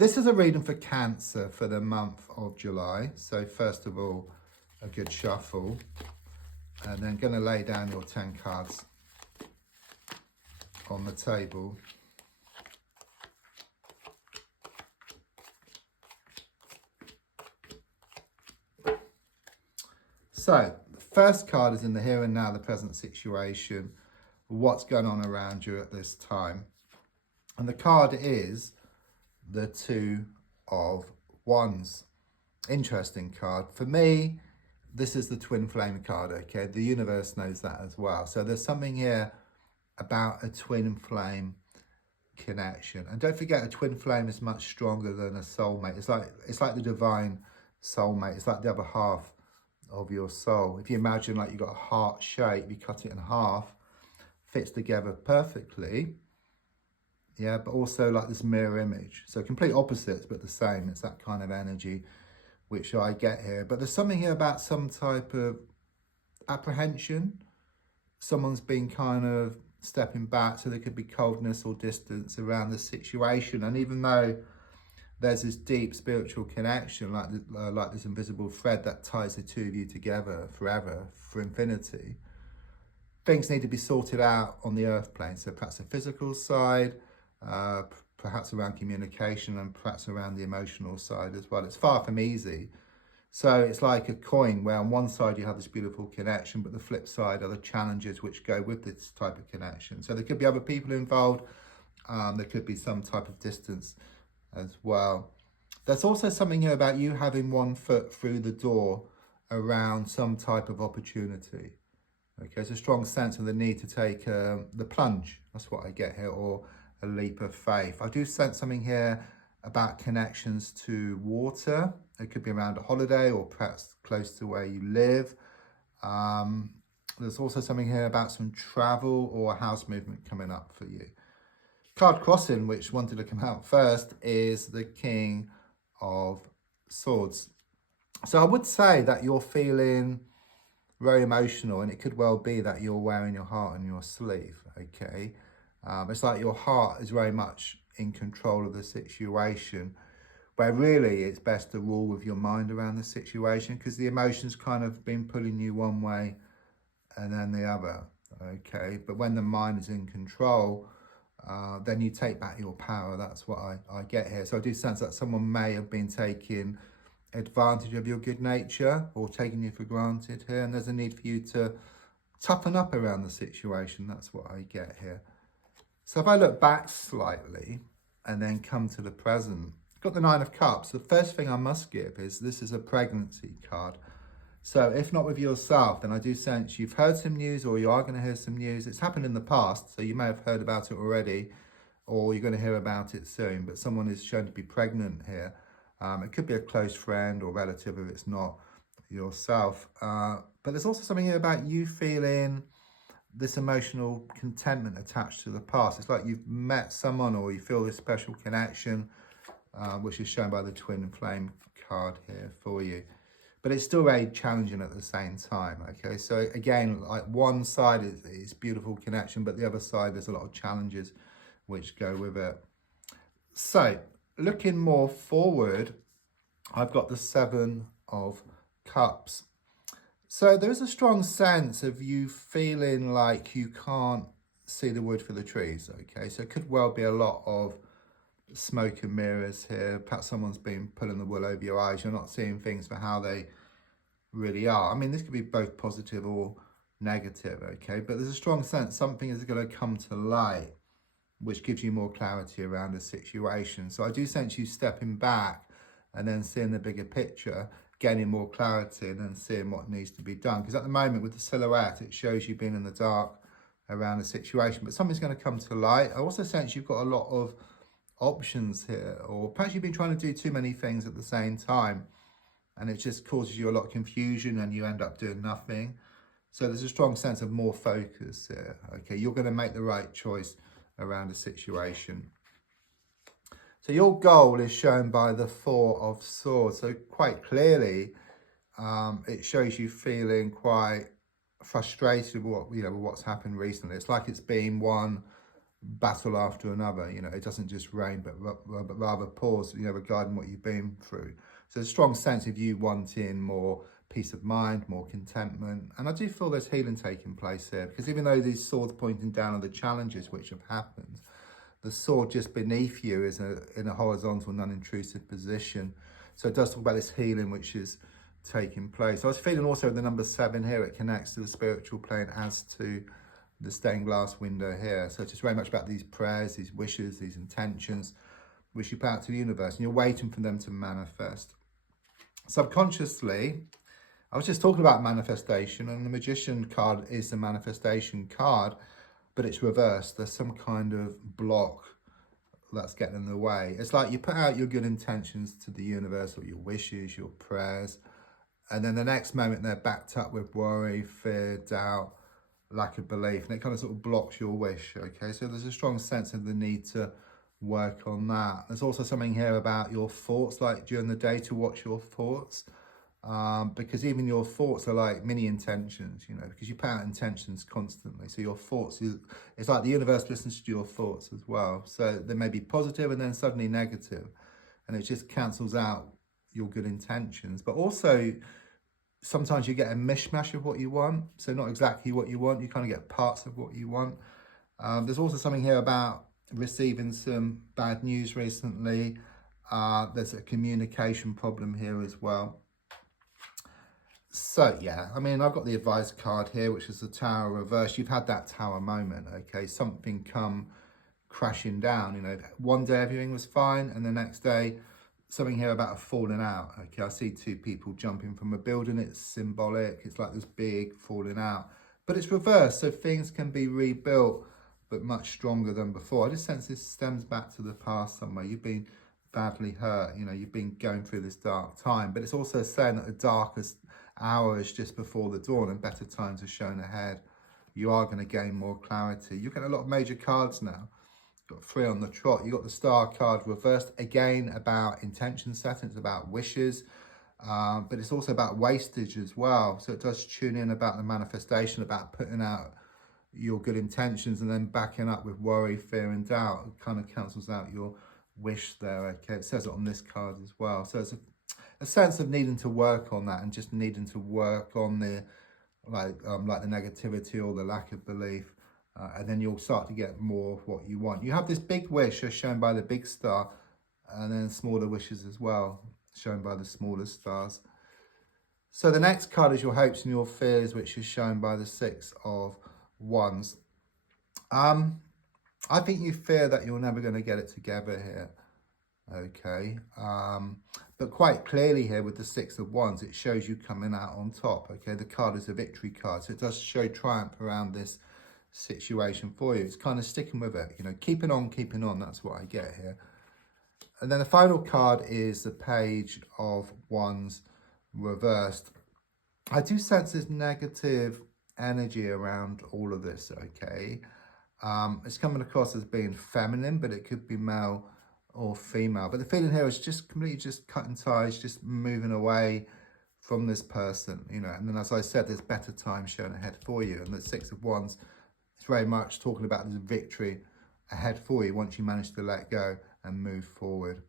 This is a reading for Cancer for the month of July. So first of all, a good shuffle, and then going to lay down your 10 cards on the table. So the first card is in the here and now, the present situation, what's going on around you at this time. And the card is the Two of Wands. Interesting card. For me, this is the twin flame card, okay? The universe knows that as well. So there's something here about a twin flame connection. And don't forget, a twin flame is much stronger than a soulmate. It's like the divine soulmate. It's like the other half of your soul. If you imagine like you've got a heart shape, you cut it in half, fits together perfectly. Yeah, but also like this mirror image. So complete opposites, but the same. It's that kind of energy which I get here. But there's something here about some type of apprehension. Someone's been kind of stepping back, so there could be coldness or distance around the situation. And even though there's this deep spiritual connection, like this invisible thread that ties the two of you together forever, for infinity, things need to be sorted out on the earth plane. So perhaps a physical side, perhaps around communication, and perhaps around the emotional side as well. It's far from easy. So it's like a coin where on one side you have this beautiful connection, but the flip side are the challenges which go with this type of connection. So there could be other people involved. There could be some type of distance as well. There's also something here about you having one foot through the door around some type of opportunity. Okay, it's a strong sense of the need to take the plunge. That's what I get here, or a leap of faith. I do sense something here about connections to water. It could be around a holiday or perhaps close to where you live. There's also something here about some travel or house movement coming up for you. Card crossing, which wanted to come out first, is the King of Swords. So I would say that you're feeling very emotional, and it could well be that you're wearing your heart on your sleeve, okay? It's like your heart is very much in control of the situation, where really it's best to rule with your mind around the situation, because the emotions kind of been pulling you one way and then the other, okay? But when the mind is in control, then you take back your power. That's what I get here. So I do sense that someone may have been taking advantage of your good nature or taking you for granted here, and there's a need for you to toughen up around the situation. That's what I get here. So if I look back slightly and then come to the present, I've got the Nine of Cups. The first thing I must give is this is a pregnancy card. So if not with yourself, then I do sense you've heard some news, or you are going to hear some news. It's happened in the past, so you may have heard about it already, or you're going to hear about it soon. But someone is shown to be pregnant here. It could be a close friend or relative if it's not yourself. But there's also something here about you feeling this emotional contentment attached to the past. It's like you've met someone, or you feel this special connection, which is shown by the twin flame card here for you. But it's still very challenging at the same time, okay? So again, like one side is beautiful connection, but the other side, there's a lot of challenges which go with it. So looking more forward, I've got the Seven of Cups. So there is a strong sense of you feeling like you can't see the wood for the trees, okay? So it could well be a lot of smoke and mirrors here. Perhaps someone's been pulling the wool over your eyes. You're not seeing things for how they really are. I mean, this could be both positive or negative, okay? But there's a strong sense something is going to come to light, which gives you more clarity around the situation. So I do sense you stepping back and then seeing the bigger picture, gaining more clarity, and then seeing what needs to be done. Because at the moment with the silhouette, it shows you being in the dark around the situation, but something's going to come to light. I also sense you've got a lot of options here, or perhaps you've been trying to do too many things at the same time, and it just causes you a lot of confusion and you end up doing nothing. So there's a strong sense of more focus here, okay? You're going to make the right choice around the situation. So your goal is shown by the Four of Swords. So quite clearly, it shows you feeling quite frustrated with what's happened recently. It's like it's been one battle after another. You know, it doesn't just rain, but rather pours, you know, regarding what you've been through. So a strong sense of you wanting more peace of mind, more contentment. And I do feel there's healing taking place here, because even though these swords pointing down are the challenges which have happened, the sword just beneath you is in a horizontal, non-intrusive position. So it does talk about this healing which is taking place. I was feeling also the number 7 here, it connects to the spiritual plane as to the stained glass window here. So it's just very much about these prayers, these wishes, these intentions, which you put out to the universe, and you're waiting for them to manifest. Subconsciously, I was just talking about manifestation, and the Magician card is the manifestation card, but it's reversed. There's some kind of block that's getting in the way. It's like you put out your good intentions to the universe, or your wishes, your prayers, and then the next moment they're backed up with worry, fear, doubt, lack of belief, and it kind of sort of blocks your wish. Okay, so there's a strong sense of the need to work on that. There's also something here about your thoughts, like during the day to watch your thoughts, because even your thoughts are like mini intentions, you know, because you put out intentions constantly. So your thoughts, it's like the universe listens to your thoughts as well. So they may be positive and then suddenly negative, and it just cancels out your good intentions. But also sometimes you get a mishmash of what you want. So not exactly what you want, you kind of get parts of what you want. There's also something here about receiving some bad news recently. There's a communication problem here as well. So yeah, I mean, I've got the advice card here, which is the Tower reverse. You've had that Tower moment, okay? Something come crashing down, you know. One day everything was fine, and the next day, something here about a falling out, okay? I see 2 people jumping from a building. It's symbolic. It's like this big falling out. But it's reversed, so things can be rebuilt, but much stronger than before. I just sense this stems back to the past somewhere. You've been badly hurt, you know, you've been going through this dark time, but it's also saying that the darkest hour is just before the dawn and better times are shown ahead. You are going to gain more clarity. You get a lot of major cards now. You've got 3 on the trot. You got the Star card reversed, again about intention setting. It's about wishes, but it's also about wastage as well. So it does tune in about the manifestation, about putting out your good intentions and then backing up with worry, fear and doubt. It kind of cancels out your wish there. Okay, it says it on this card as well. So it's a sense of needing to work on that, and just needing to work on the like the negativity or the lack of belief, and then you'll start to get more of what you want. You have this big wish as shown by the big star, and then smaller wishes as well shown by the smaller stars. So the next card is your hopes and your fears, which is shown by the 6 of Wands. I think you fear that you're never going to get it together here. Okay, but quite clearly here with the 6 of Wands, it shows you coming out on top. Okay, the card is a victory card, so it does show triumph around this situation for you. It's kind of sticking with it, you know, keeping on, that's what I get here. And then the final card is the Page of Wands reversed. I do sense this negative energy around all of this. Okay, it's coming across as being feminine, but it could be male or female. But the feeling here is just completely just cutting ties, just moving away from this person, you know. And then, as I said, there's better times shown ahead for you. And the 6 of Wands is very much talking about this victory ahead for you once you manage to let go and move forward.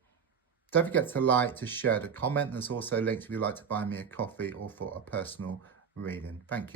Don't forget to like, to share, to comment. There's also links if you'd like to buy me a coffee or for a personal reading. Thank you.